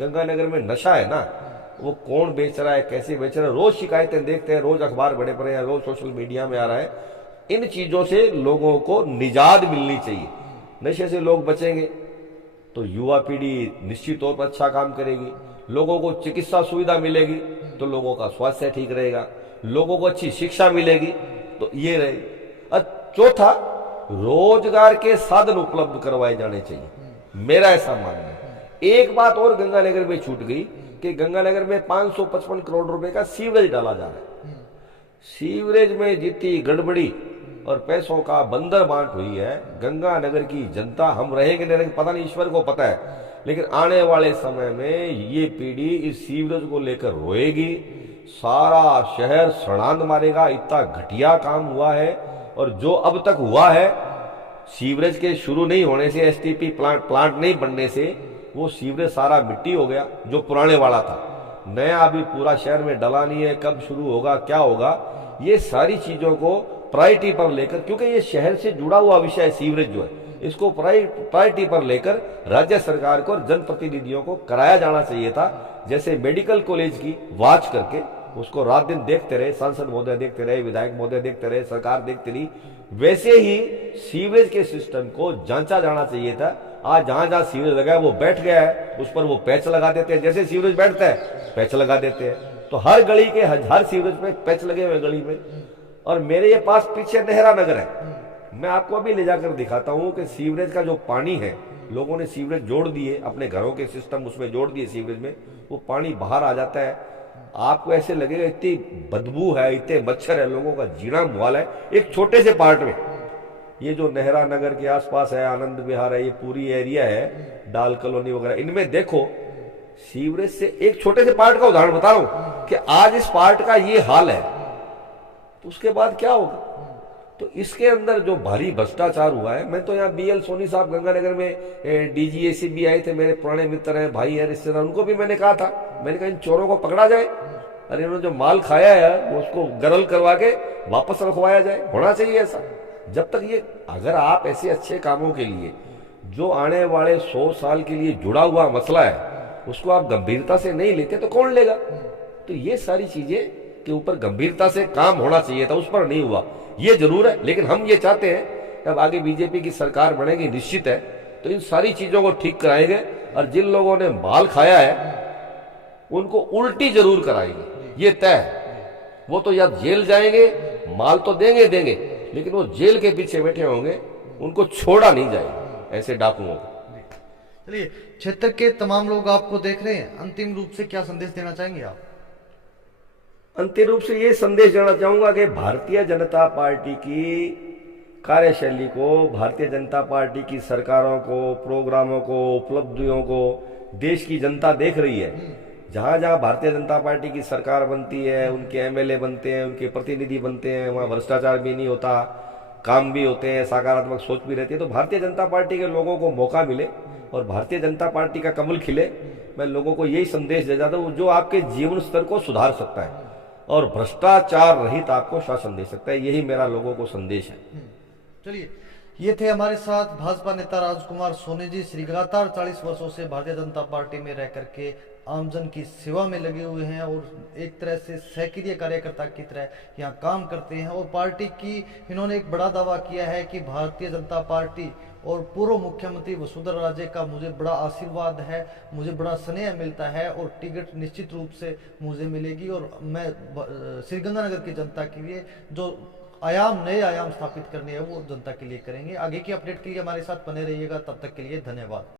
गंगानगर में नशा है ना, वो कौन बेच रहा है, कैसे बेच रहा है, रोज शिकायतें देखते हैं, रोज अखबार बड़े पड़े हैं, रोज सोशल मीडिया में आ रहा है। इन चीजों से लोगों को निजात मिलनी चाहिए। नशे से लोग बचेंगे तो युवा पीढ़ी निश्चित तौर पर अच्छा काम करेगी, लोगों को चिकित्सा सुविधा मिलेगी तो लोगों का स्वास्थ्य ठीक रहेगा, लोगों को अच्छी शिक्षा मिलेगी तो ये रहेगी। और चौथा, रोजगार के साधन उपलब्ध करवाए जाने चाहिए, मेरा ऐसा मानना है। एक बात और गंगानगर में छूट गई कि गंगानगर में 555 करोड़ रुपए का सीवरेज डाला जा रहा है। सीवरेज में जितनी गड़बड़ी और पैसों का बंदर बांट हुई है, गंगानगर की जनता, हम रहेंगे नहीं रहेंगे पता नहीं, ईश्वर को पता है, लेकिन आने वाले समय में ये पीढ़ी इस सीवरेज को लेकर रोएगी। सारा शहर सड़ांध मारेगा, इतना घटिया काम हुआ है। और जो अब तक हुआ है, सीवरेज के शुरू नहीं होने से, एसटीपी प्लांट नहीं बनने से, वो सीवरेज सारा मिट्टी हो गया जो पुराने वाला था। नया अभी पूरा शहर में डला नहीं है, कब शुरू होगा, क्या होगा, ये सारी चीजों को प्रायोरिटी पर लेकर, क्योंकि ये शहर से जुड़ा हुआ विषय है, सीवरेज जो है, इसको प्रायोरिटी पर लेकर राज्य सरकार को और जनप्रतिनिधियों को कराया जाना चाहिए था। जैसे मेडिकल कॉलेज की वॉच करके उसको रात दिन देखते रहे, सांसद महोदय देखते रहे, विधायक महोदय देखते रहे, सरकार देखती रही, वैसे ही सीवरेज के सिस्टम को जांचा जाना चाहिए था। आज जहां जहां सीवरेज लगा है वो बैठ गया है, उस पर वो पैच लगा देते हैं, जैसे सीवरेज बैठता है पैच लगा देते हैं। तो हर गली के हर सीवरेज पे पैच लगे हुए गली में। और मेरे ये पास पीछे नेहरा नगर है, मैं आपको अभी ले जाकर दिखाता हूं कि सीवरेज का जो पानी है, लोगों ने सीवरेज जोड़ दिए, अपने घरों के सिस्टम उसमें जोड़ दिए सीवरेज में, वो पानी बाहर आ जाता है। आपको ऐसे लगेगा इतनी बदबू है, इतने मच्छर है, लोगों का जीना मुहाल है एक छोटे से पार्ट में। ये जो नेहरा नगर के आसपास है, आनंद विहार है, ये पूरी एरिया है, डाल कॉलोनी वगैरह, इनमें देखो सीवरेज से, एक छोटे से पार्ट का उदाहरण बता रहा हूं कि आज इस पार्ट का ये हाल है, तो उसके बाद क्या होगा। तो इसके अंदर जो भारी भ्रष्टाचार हुआ है, मैं तो यहाँ बीएल सोनी साहब गंगानगर में डीजी एसीबी आए थे, मेरे पुराने मित्र हैं, भाई हैं, रिश्तेदार, उनको भी मैंने कहा था, मैंने कहा इन चोरों को पकड़ा जाए, अरे इन्होंने जो माल खाया है वो उसको गरल करवा के वापस रखवाया जाए, होना चाहिए ऐसा। जब तक ये, अगर आप ऐसे अच्छे कामों के लिए, जो आने वाले 100 साल के लिए जुड़ा हुआ मसला है, उसको आप गंभीरता से नहीं लेते तो कौन लेगा। तो ये सारी चीजें के ऊपर गंभीरता से काम होना चाहिए था, उस पर नहीं हुआ, ये जरूर है। लेकिन हम ये चाहते हैं कि अब आगे बीजेपी की सरकार बनेगी, निश्चित है, तो इन सारी चीजों को ठीक कराएंगे और जिन लोगों ने माल खाया है उनको उल्टी जरूर कराएंगे, ये तय है। वो तो या जेल जाएंगे, माल तो देंगे, लेकिन वो जेल के पीछे बैठे होंगे, उनको छोड़ा नहीं जाएगा ऐसे डाकुओं को। चलिए, क्षेत्र के तमाम लोग आपको देख रहे हैं, अंतिम रूप से क्या संदेश देना चाहेंगे आप? अंतिम रूप से ये संदेश देना चाहूंगा कि भारतीय जनता पार्टी की कार्यशैली को, भारतीय जनता पार्टी की सरकारों को, प्रोग्रामों को, उपलब्धियों को देश की जनता देख रही है। जहां जहां भारतीय जनता पार्टी की सरकार बनती है, उनके एमएलए बनते हैं, उनके प्रतिनिधि बनते हैं, वहां भ्रष्टाचार भी नहीं होता, काम भी होते हैं, सकारात्मक सोच भी रहती है। तो भारतीय जनता पार्टी के लोगों को मौका मिले और भारतीय जनता पार्टी का कमल खिले। मैं लोगों को यही संदेश दे जाता हूँ, जो आपके जीवन स्तर को सुधार सकता है और भ्रष्टाचार रहित आपको शासन दे सकता है, यही मेरा लोगों को संदेश है। चलिए, ये थे हमारे साथ भाजपा नेता राजकुमार सोनी जी। लगातार 40 वर्षों से भारतीय जनता पार्टी में रह करके आमजन की सेवा में लगे हुए हैं और एक तरह से सक्रिय कार्यकर्ता की तरह यहाँ काम करते हैं। और पार्टी की इन्होंने एक बड़ा दावा किया है कि भारतीय जनता पार्टी और पूर्व मुख्यमंत्री वसुंधरा राजे का मुझे बड़ा आशीर्वाद है, मुझे बड़ा स्नेह मिलता है और टिकट निश्चित रूप से मुझे मिलेगी। और मैं श्रीगंगानगर की जनता के लिए जो नए आयाम स्थापित करने हैं वो जनता के लिए करेंगे। आगे की अपडेट के लिए हमारे साथ बने रहिएगा, तब तक के लिए धन्यवाद।